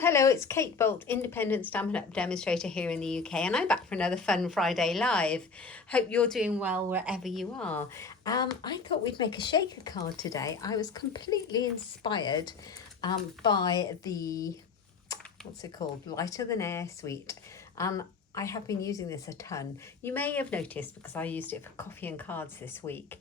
Hello, it's Kate Bolt, independent Stampin' Up demonstrator here in the UK, and I'm back for another Fun Friday Live. Hope you're doing well wherever you are. I thought we'd make a shaker card today. I was completely inspired by the, what's it called, Lighter Than Air Suite. I have been using this a ton. You may have noticed because I used it for coffee and cards this week.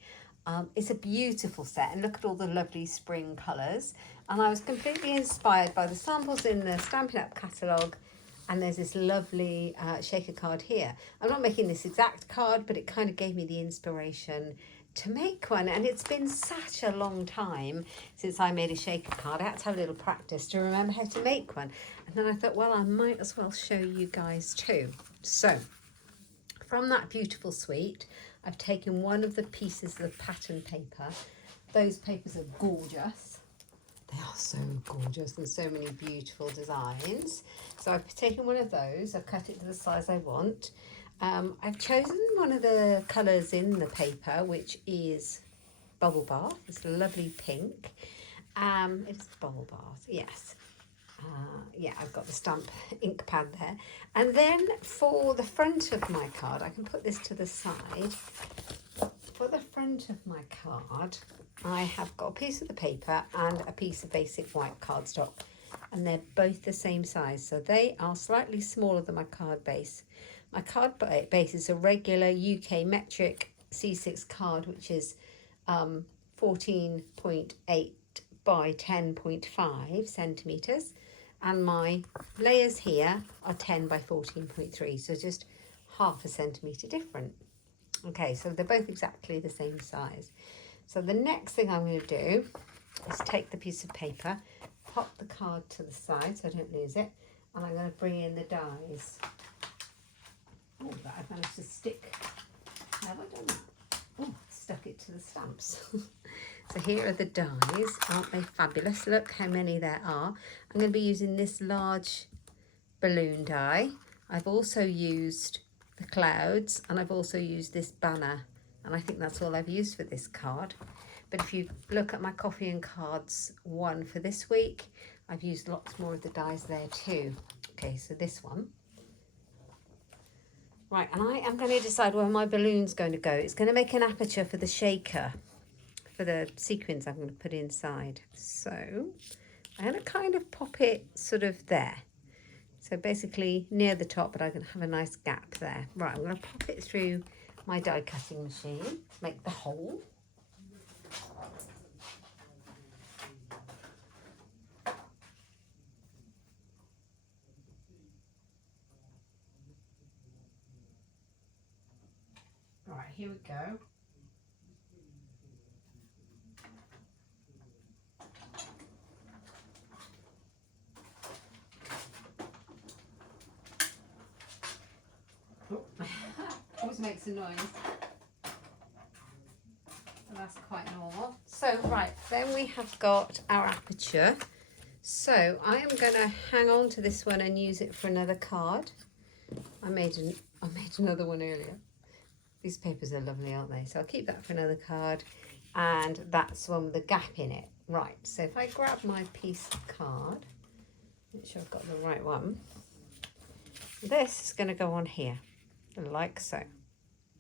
It's a beautiful set, and look at all the lovely spring colours. And I was completely inspired by the samples in the Stampin' Up catalogue, and there's this lovely shaker card here. I'm not making this exact card, but it kind of gave me the inspiration to make one, and it's been such a long time since I made a shaker card. I had to have a little practice to remember how to make one, and then I thought, well, I might as well show you guys too. So from that beautiful suite, I've taken one of the pieces of pattern paper. Those papers are gorgeous. They are so gorgeous. There's so many beautiful designs. So I've taken one of those. I've cut it to the size I want. I've chosen one of the colours in the paper, which is Bubble Bath. It's a lovely pink. It's Bubble Bath, yes. Yeah, I've got the stamp ink pad there. And then for the front of my card, I can put this to the side. For the front of my card, I have got a piece of the paper and a piece of basic white cardstock, and they're both the same size, so they are slightly smaller than my card base. My card base is a regular UK metric C6 card, which is 14.8 by 10.5 centimetres, and my layers here are 10 by 14.3, so just half a centimetre different. Okay, so they're both exactly the same size. So the next thing I'm going to do is take the piece of paper, pop the card to the side so I don't lose it, and I'm going to bring in the dies. Oh, that I've managed to stick. Have I done that? Oh, stuck it to the stamps. So here are the dies. Aren't they fabulous? Look how many there are. I'm going to be using this large balloon die. I've also used the clouds, and I've also used this banner, and I think that's all I've used for this card. But if you look at my coffee and cards one for this week, I've used lots more of the dies there too. Okay, so this one. Right, and I am going to decide where my balloon's going to go. It's going to make an aperture for the shaker, for the sequins I'm going to put inside. So I'm going to kind of pop it sort of there. So basically near the top, but I'm going to have a nice gap there. Right, I'm going to pop it through my die cutting machine, make the hole. All right, here we go. Always makes a noise. So that's quite normal. So right, then we have got our aperture. So I am going to hang on to this one and use it for another card. I made another one earlier. These papers are lovely, aren't they? So I'll keep that for another card, and that's one with a gap in it. Right, so if I grab my piece of card, make sure I've got the right one. This is going to go on here, like so.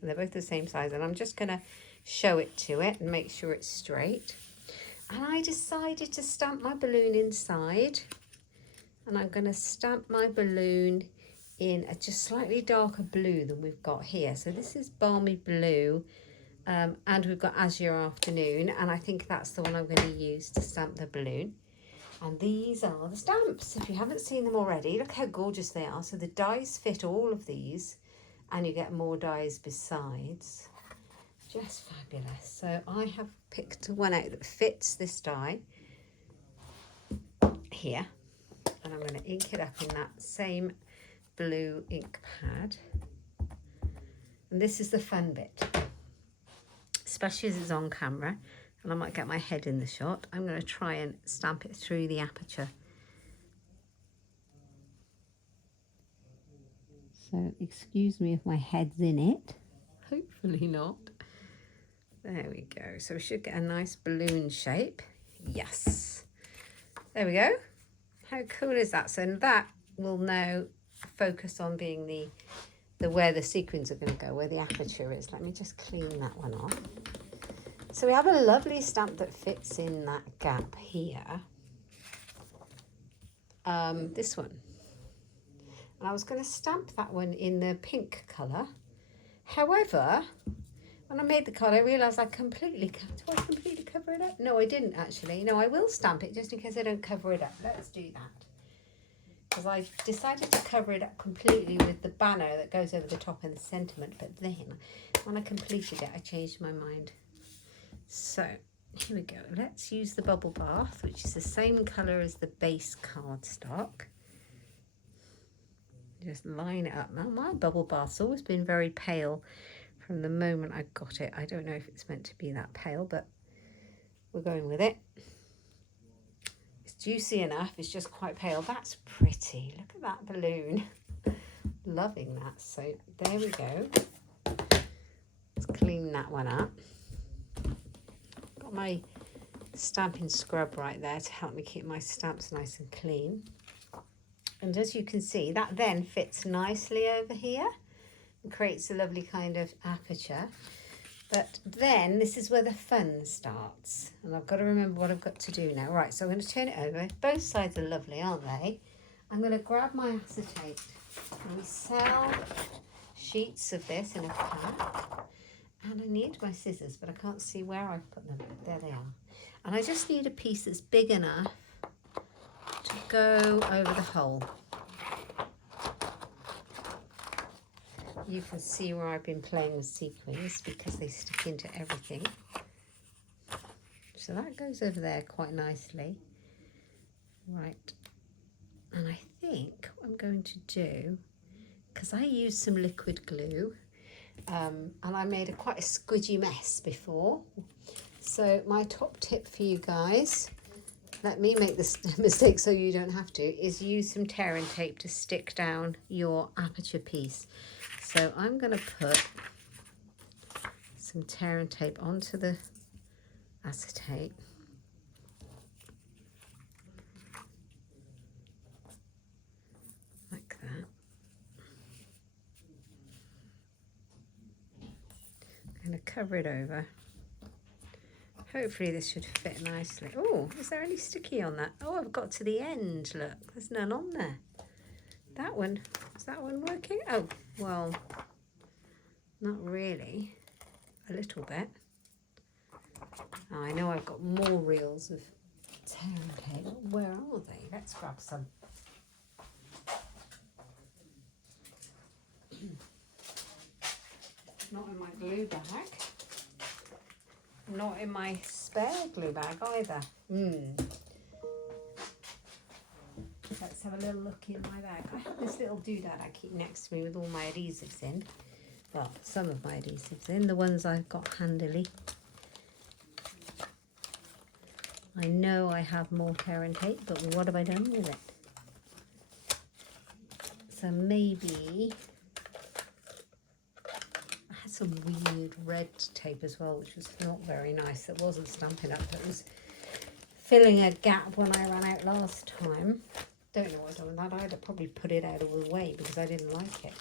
And they're both the same size, and I'm just going to show it to it and make sure it's straight. And I decided to stamp my balloon inside, and I'm going to stamp my balloon in a just slightly darker blue than we've got here. So this is Balmy Blue, and we've got Azure Afternoon, and I think that's the one I'm going to use to stamp the balloon. And these are the stamps. If you haven't seen them already, look how gorgeous they are. So the dies fit all of these, and you get more dies besides. Just fabulous. So I have picked one out that fits this die here, and I'm going to ink it up in that same blue ink pad. And this is the fun bit, especially as it's on camera and I might get my head in the shot. I'm going to try and stamp it through the aperture. So excuse me if my head's in it, hopefully not. There we go. So we should get a nice balloon shape. Yes, there we go. How cool is that? So that will now focus on being the where the sequins are going to go, where the aperture is. Let me just clean that one off. So we have a lovely stamp that fits in that gap here. This one. And I was going to stamp that one in the pink colour. However, when I made the card, I realised I completely cover it up? No, I didn't actually. No, I will stamp it just in case I don't cover it up. Let's do that. Because I decided to cover it up completely with the banner that goes over the top and the sentiment, but then when I completed it I changed my mind. So here we go. Let's use the bubble bath, which is the same colour as the base cardstock. Just line it up. Now my bubble bath's always been very pale from the moment I got it. I don't know if it's meant to be that pale, but we're going with it. Juicy enough, it's just quite pale. That's pretty. Look at that balloon. Loving that. So there we go. Let's clean that one up. Got my stamping scrub right there to help me keep my stamps nice and clean. And as you can see, that then fits nicely over here and creates a lovely kind of aperture. But then this is where the fun starts. And I've got to remember what I've got to do now. Right, so I'm going to turn it over. Both sides are lovely, aren't they? I'm going to grab my acetate. And we sell sheets of this in a pack. And I need my scissors, but I can't see where I've put them. There they are. And I just need a piece that's big enough to go over the hole. You can see where I've been playing with sequins because they stick into everything. So that goes over there quite nicely. Right. And I think what I'm going to do, because I used some liquid glue, and I made quite a squidgy mess before. So my top tip for you guys, let me make this mistake so you don't have to, is use some tear and tape to stick down your aperture piece. So I'm going to put some tear and tape onto the acetate. Like that. I'm going to cover it over. Hopefully this should fit nicely. Oh, is there any sticky on that? Oh, I've got to the end. Look, there's none on there. That one, is that one working? Oh, well, not really. A little bit. Oh, I know I've got more reels of tear and tape. Where are they? Let's grab some. Not in my glue bag. Not in my spare glue bag either. Let's have a little look in my bag. I have this little doodad I keep next to me with all my adhesives in. Well, some of my adhesives in, the ones I've got handily. I know I have more tear and tape, but what have I done with it? So maybe I had some weird red tape as well, which was not very nice. It wasn't Stampin' Up, it was filling a gap when I ran out last time. Don't know what I've done with that. I'd have probably put it out of the way because I didn't like it.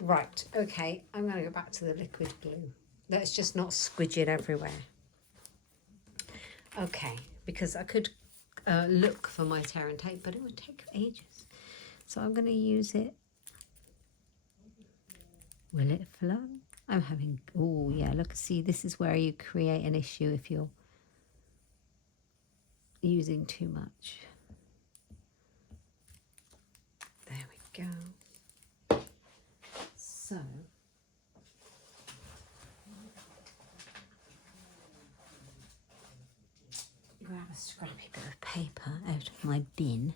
Right, okay, I'm going to go back to the liquid glue. Let's just not squidge it everywhere. Okay, because I could look for my tear and tape, but it would take ages. So I'm going to use it. Will it flow? I'm having, oh yeah, look, see, this is where you create an issue if you're using too much. There we go. So, grab a scrappy bit of paper out of my bin,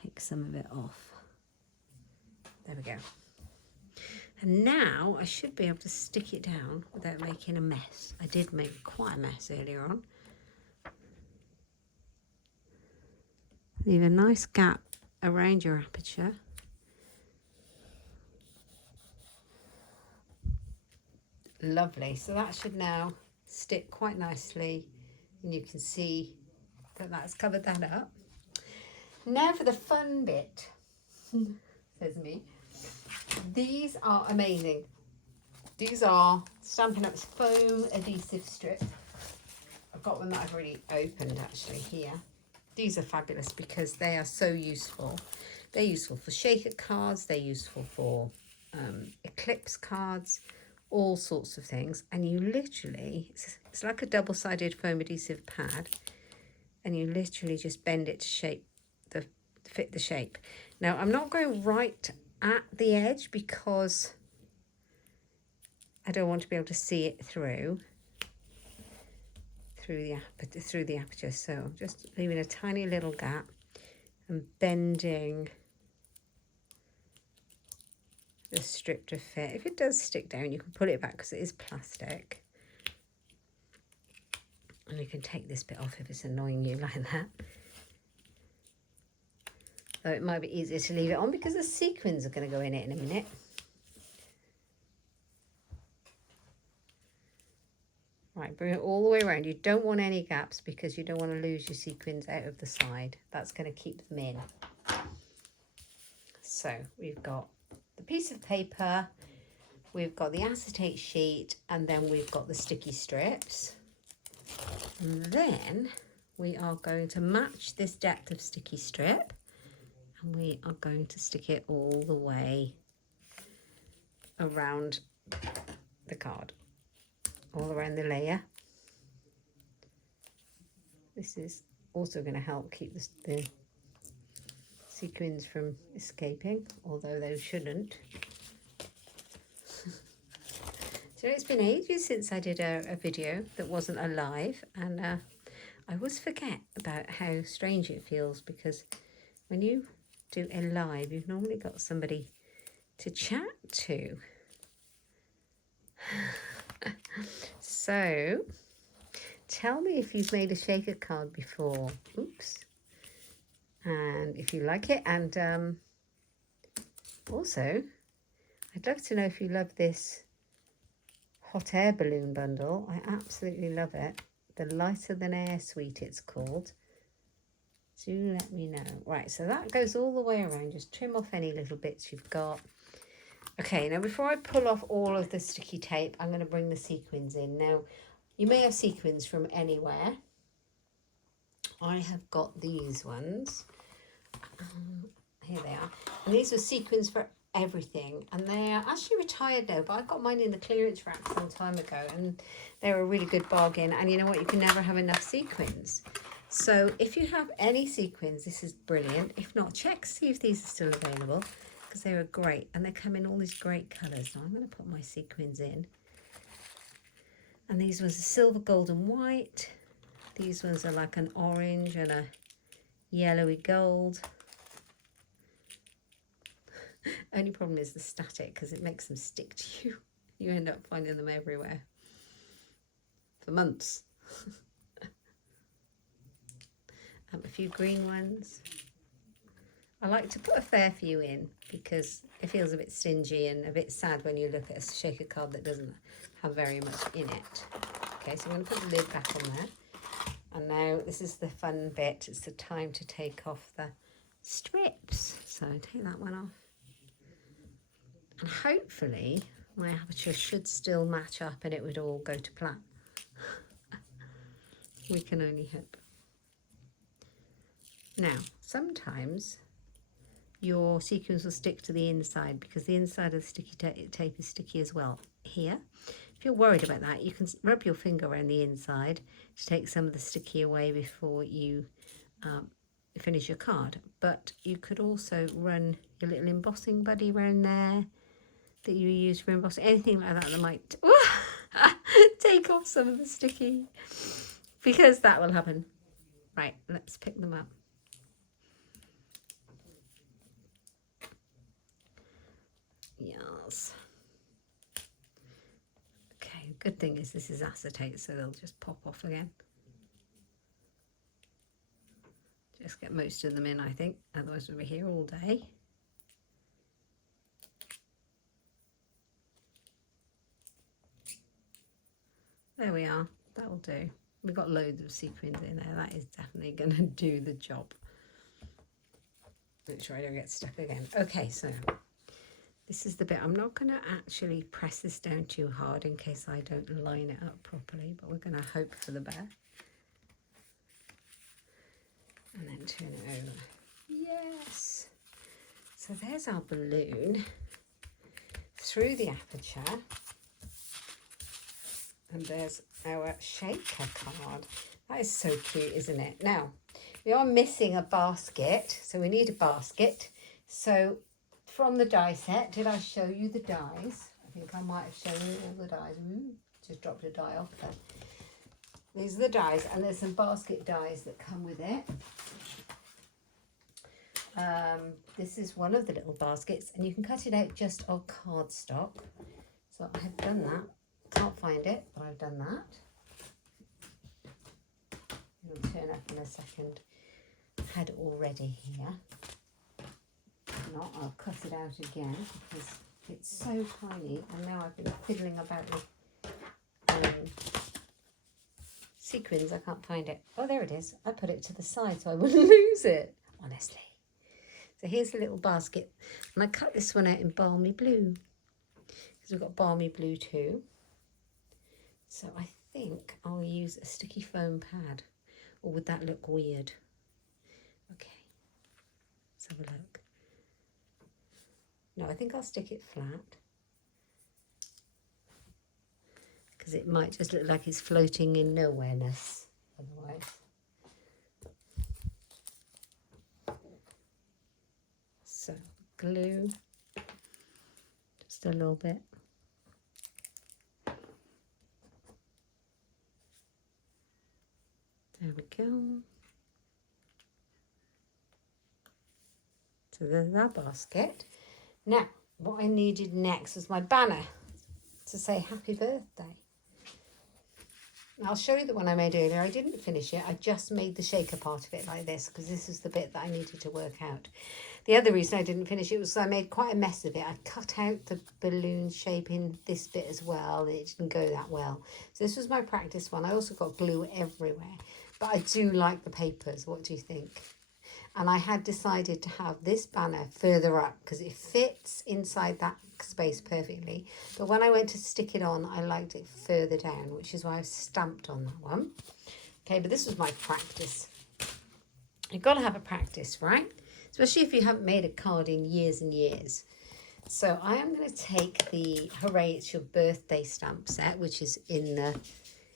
take some of it off. There we go. And now I should be able to stick it down without making a mess. I did make quite a mess earlier on. Leave a nice gap around your aperture. Lovely. So that should now stick quite nicely, and you can see that that's covered that up. Now for the fun bit, says me. These are amazing. These are Stampin' Up's foam adhesive strip. I've got one that I've already opened actually here. These are fabulous because they are so useful. They're useful for shaker cards, they're useful for eclipse cards, all sorts of things. And you literally, it's like a double-sided foam adhesive pad, and you literally just bend it to fit the shape. Now I'm not going right at the edge because I don't want to be able to see it through the aperture. So I'm just leaving a tiny little gap and bending the strip to fit. If it does stick down, you can pull it back because it is plastic. And you can take this bit off if it's annoying you like that. Though it might be easier to leave it on because the sequins are going to go in it in a minute. Right, bring it all the way around. You don't want any gaps because you don't want to lose your sequins out of the side. That's going to keep them in. So we've got the piece of paper, we've got the acetate sheet, and then we've got the sticky strips. And then we are going to match this depth of sticky strip, and we are going to stick it all the way around the card, all around the layer. This is also going to help keep the sequins from escaping, although they shouldn't. So it's been ages since I did a video that wasn't a live, and I always forget about how strange it feels, because when you do a live, you've normally got somebody to chat to. So tell me if you've made a shaker card before. Oops. And if you like it, and also I'd love to know if you love this hot air balloon bundle. I absolutely love it. The Lighter Than Air Suite it's called. Do let me know. Right, so that goes all the way around. Just trim off any little bits you've got. Okay, now before I pull off all of the sticky tape, I'm going to bring the sequins in. Now, you may have sequins from anywhere. I have got these ones. Here they are. And these were sequins for everything, and they are actually retired now, but I got mine in the clearance rack some time ago, and they were a really good bargain. And you know what, you can never have enough sequins. So if you have any sequins, this is brilliant. If not, check, see if these are still available, because they were great, and they come in all these great colours. Now I'm going to put my sequins in, and these ones are silver, gold and white. These ones are like an orange and a yellowy gold. Only problem is the static, because it makes them stick to you. You end up finding them everywhere for months. A few green ones. I like to put a fair few in because it feels a bit stingy and a bit sad when you look at a shaker card that doesn't have very much in it. Okay, so I'm going to put the lid back on there. And now this is the fun bit. It's the time to take off the strips. So take that one off. And hopefully my aperture should still match up and it would all go to plan. We can only hope. Now, sometimes your sequins will stick to the inside because the inside of the sticky tape is sticky as well. Here, if you're worried about that, you can rub your finger around the inside to take some of the sticky away before you finish your card. But you could also run your little embossing buddy around there that you use for embossing, anything like that might take off some of the sticky, because that will happen. Right, let's pick them up. Yes. Okay, good thing is this is acetate, so they'll just pop off again. Just get most of them in, I think, otherwise we'll be here all day. There we are, that'll do. We've got loads of sequins in there, that is definitely going to do the job. Make sure I don't get stuck again. Okay, so this is the bit. I'm not going to actually press this down too hard in case I don't line it up properly, but we're going to hope for the best. And then turn it over. Yes! So there's our balloon through the aperture. And there's our shaker card. That is so cute, isn't it? Now, we are missing a basket, so we need a basket. So from the die set, did I show you the dies? I think I might have shown you all the dies. Just dropped a die off there. These are the dies, and there's some basket dies that come with it. This is one of the little baskets, and you can cut it out just on cardstock. So I have done that. Can't find it, but I've done that. It'll turn up in a second. I had it already here. If not, I'll cut it out again because it's so tiny, and now I've been fiddling about with sequins. I can't find it. Oh, there it is. I put it to the side so I wouldn't lose it, honestly. So here's the little basket, and I cut this one out in balmy blue because we've got balmy blue too. So I think I'll use a sticky foam pad, or would that look weird? Okay, let's have a look. No, I think I'll stick it flat because it might just look like it's floating in nowhereness otherwise. So glue, just a little bit. There we go. So there's our basket. Now, what I needed next was my banner to say happy birthday. I'll show you the one I made earlier. I didn't finish it. I just made the shaker part of it like this because this is the bit that I needed to work out. The other reason I didn't finish it was I made quite a mess of it. I cut out the balloon shape in this bit as well, and it didn't go that well. So this was my practice one. I also got glue everywhere, but I do like the papers. What do you think? And I had decided to have this banner further up because it fits inside that space perfectly. But when I went to stick it on, I liked it further down, which is why I've stamped on that one. Okay, but this was my practice. You've got to have a practice, right? Especially if you haven't made a card in years and years. So I am going to take the Hooray It's Your Birthday stamp set, which is in the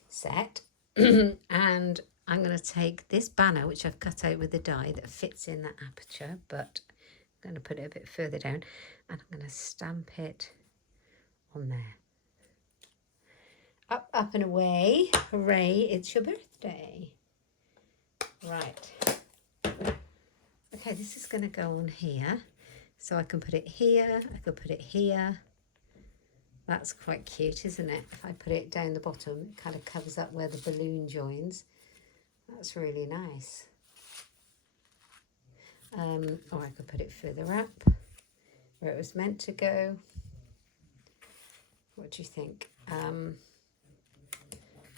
set. And I'm going to take this banner, which I've cut out with the die that fits in that aperture, but I'm going to put it a bit further down, and I'm going to stamp it on there. Up, up and away. Hooray, it's your birthday. Right. Okay, this is going to go on here. So I can put it here, I could put it here. That's quite cute, isn't it? If I put it down the bottom, it kind of covers up where the balloon joins. That's really nice. Or I could put it further up where it was meant to go. What do you think? I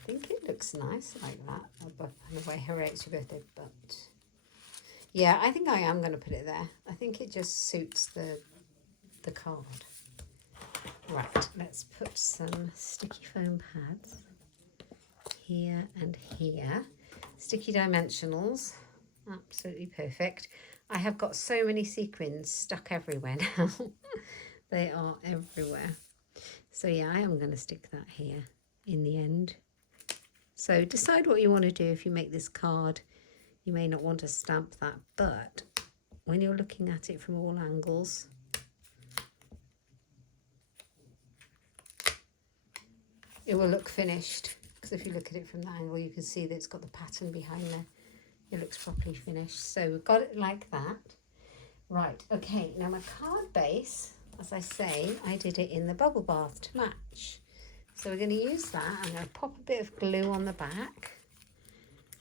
think it looks nice like that. Above and away, hooray, it's your birthday. But yeah, I think I am going to put it there. I think it just suits the card. Right, let's put some sticky foam pads here and here. Sticky dimensionals, absolutely perfect. I have got so many sequins stuck everywhere now. They are everywhere. So yeah, I am going to stick that here in the end. So decide what you want to do if you make this card. You may not want to stamp that, but when you're looking at it from all angles, it will look finished. Because if you look at it from that angle, you can see that it's got the pattern behind there. It looks properly finished. So we've got it like that. Right, okay, now my card base, as I say, I did it in the bubble bath to match. So we're going to use that. I'm going to pop a bit of glue on the back.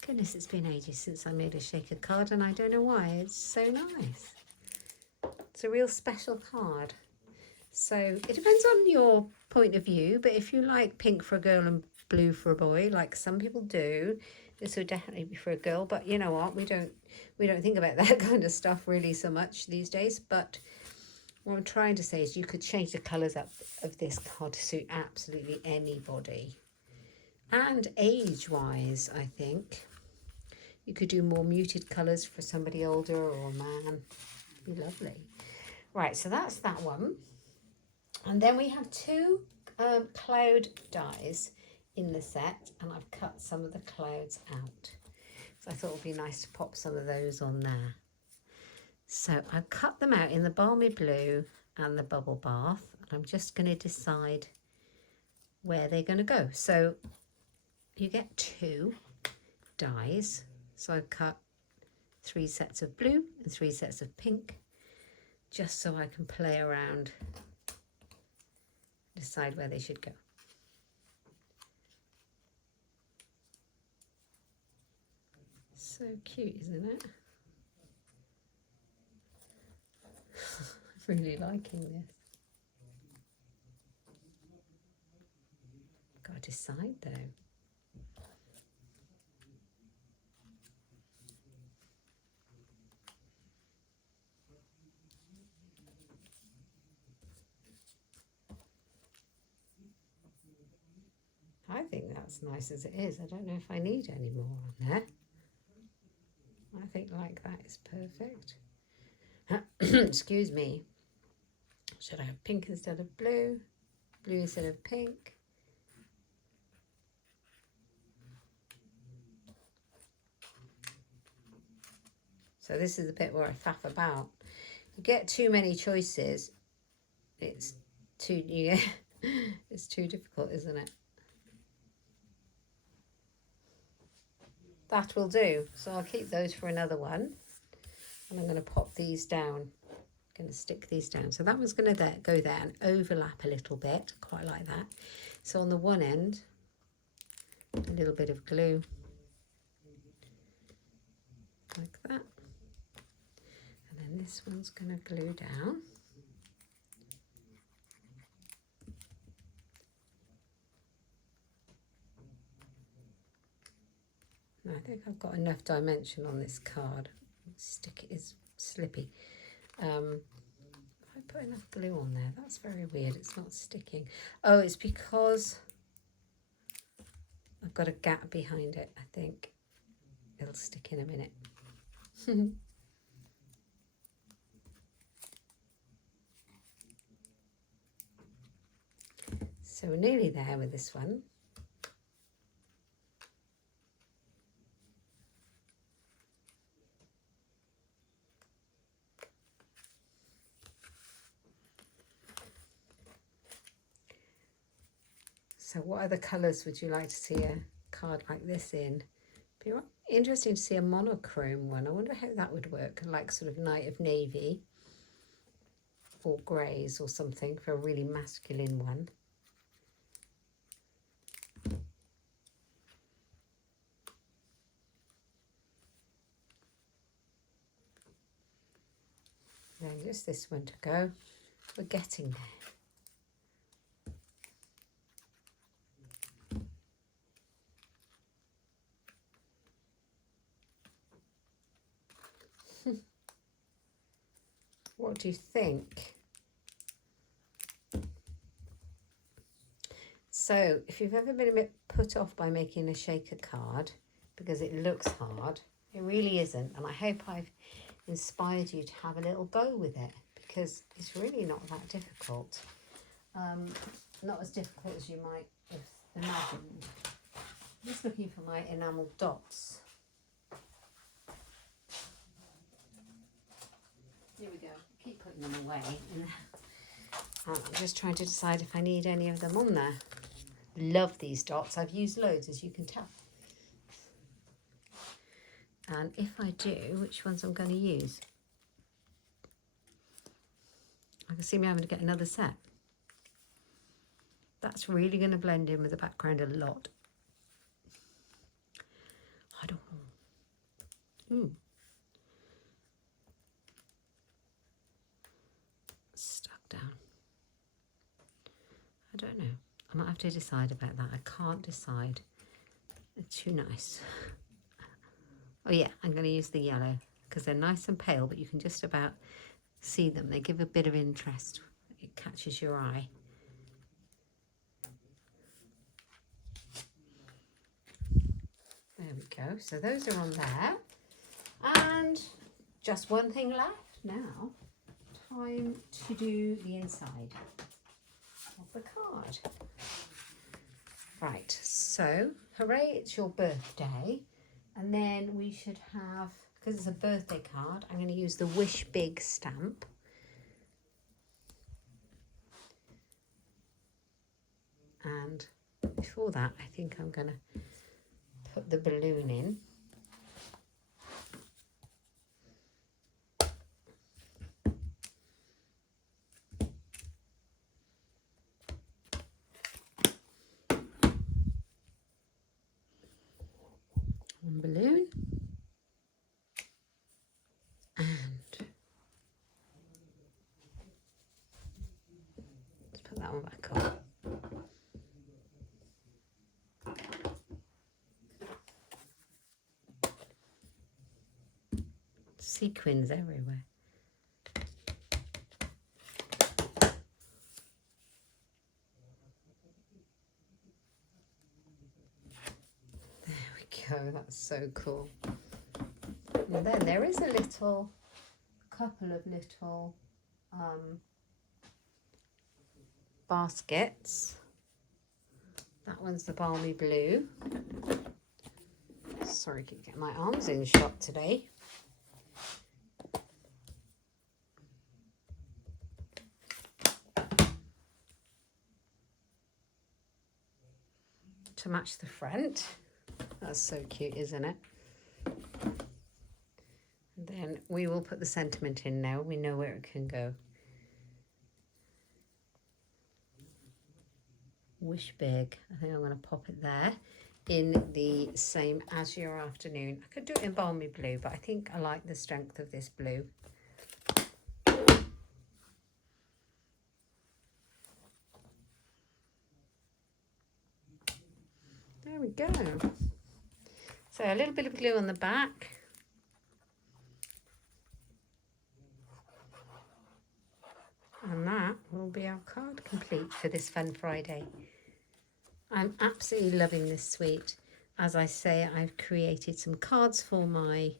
Goodness, it's been ages since I made a shaker card, and I don't know why. It's so nice. It's a real special card. So it depends on your point of view, but if you like pink for a girl and blue for a boy, like some people do, This would definitely be for a girl, but you know what? We don't think about that kind of stuff really so much these days. But what I'm trying to say is you could change the colours up of this card to suit absolutely anybody. And age-wise, I think you could do more muted colours for somebody older or a man. Be lovely. Right, so that's that one. And then we have two cloud dies in the set, and I've cut some of the clouds out. So I thought it would be nice to pop some of those on there. So I've cut them out in the balmy blue and the bubble bath, and I'm just going to decide where they're going to go. So you get two dies. So I've cut 3 sets of blue and 3 sets of pink, just so I can play around, decide where they should go. So cute, isn't it? I'm really liking this. Got to decide though. I think that's nice as it is. I don't know if I need any more on there. I think like that is perfect. Excuse me. Should I have pink instead of blue? Blue instead of pink? So this is the bit where I faff about. You get too many choices, it's too it's too difficult, isn't it? That will do. So I'll keep those for another one. And I'm going to pop these down. I'm going to stick these down. So that one's going to go there and overlap a little bit. Quite like that. So on the one end, a little bit of glue. Like that. And then this one's going to glue down. I think I've got enough dimension on this card. Stick it is slippy. If I put enough glue on there, that's very weird. It's not sticking. Oh, it's because I've got a gap behind it. I think it'll stick in a minute. So we're nearly there with this one. So what other colours would you like to see a card like this in? Be interesting to see a monochrome one. I wonder how that would work, like sort of night of navy or greys or something for a really masculine one. Then just this one to go. We're getting there. What do you think? So if you've ever been a bit put off by making a shaker card because it looks hard, it really isn't. And I hope I've inspired you to have a little go with it, because it's really not that difficult. Not as difficult as you might have imagined. I'm just looking for my enamel dots. Here we go. Keep putting them away. I'm just trying to decide if I need any of them on there. Love these dots. I've used loads, as you can tell. And if I do, which ones I'm going to use? I can see me having to get another set. That's really going to blend in with the background a lot. I don't know. Stuck down. I don't know. I might have to decide about that. I can't decide. It's too nice. Oh yeah, I'm going to use the yellow because they're nice and pale, but you can just about see them. They give a bit of interest. It catches your eye. There we go. So those are on there. And just one thing left now. Time to do the inside of the card. Right, so hooray, it's your birthday. And then we should have, because it's a birthday card, I'm going to use the Wish Big stamp. And before that, I think I'm going to put the balloon in. One balloon. And let's put that one back on. Sequins everywhere. There we go, that's so cool. And then there is a couple of little baskets. That one's the balmy blue. Sorry, I keep getting my arms in shot today. To match the front. That's so cute, isn't it? And then we will put the sentiment in now. We know where it can go. Wish big. I think I'm going to pop it there in the same as your afternoon. I could do it in balmy blue, but I think I like the strength of this blue. There we go. So a little bit of glue on the back. And that will be our card complete for this Fun Friday. I'm absolutely loving this suite. As I say, I've created some cards for my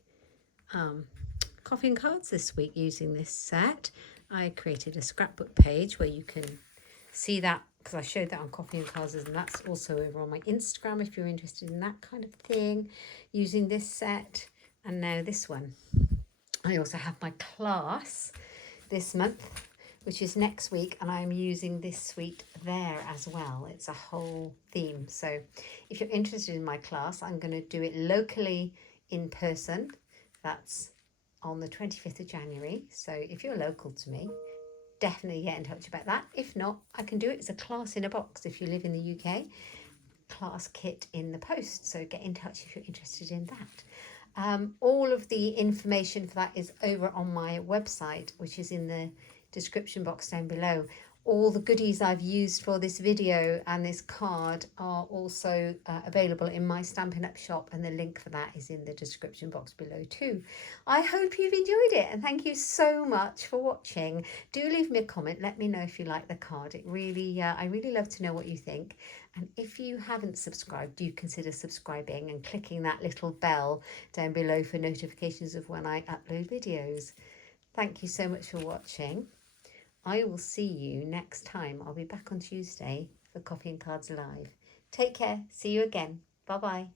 coffee and cards this week using this set. I created a scrapbook page where you can see that, because I showed that on Coffee and Cards, and that's also over on my Instagram if you're interested in that kind of thing, using this set. And now this one. I also have my class this month, which is next week, and I'm using this suite there as well. It's a whole theme. So if you're interested in my class, I'm going to do it locally in person. That's on the 25th of January. So if you're local to me, definitely get in touch about that. If not, I can do it as a class in a box if you live in the UK. Class kit in the post. So get in touch if you're interested in that. All of the information for that is over on my website, which is in the description box down below. All the goodies I've used for this video and this card are also available in my Stampin' Up shop, and the link for that is in the description box below too. I hope you've enjoyed it, and thank you so much for watching. Do leave me a comment, let me know if you like the card. It really, I really love to know what you think. And if you haven't subscribed, do consider subscribing and clicking that little bell down below for notifications of when I upload videos. Thank you so much for watching. I will see you next time. I'll be back on Tuesday for Coffee and Cards Live. Take care. See you again. Bye-bye.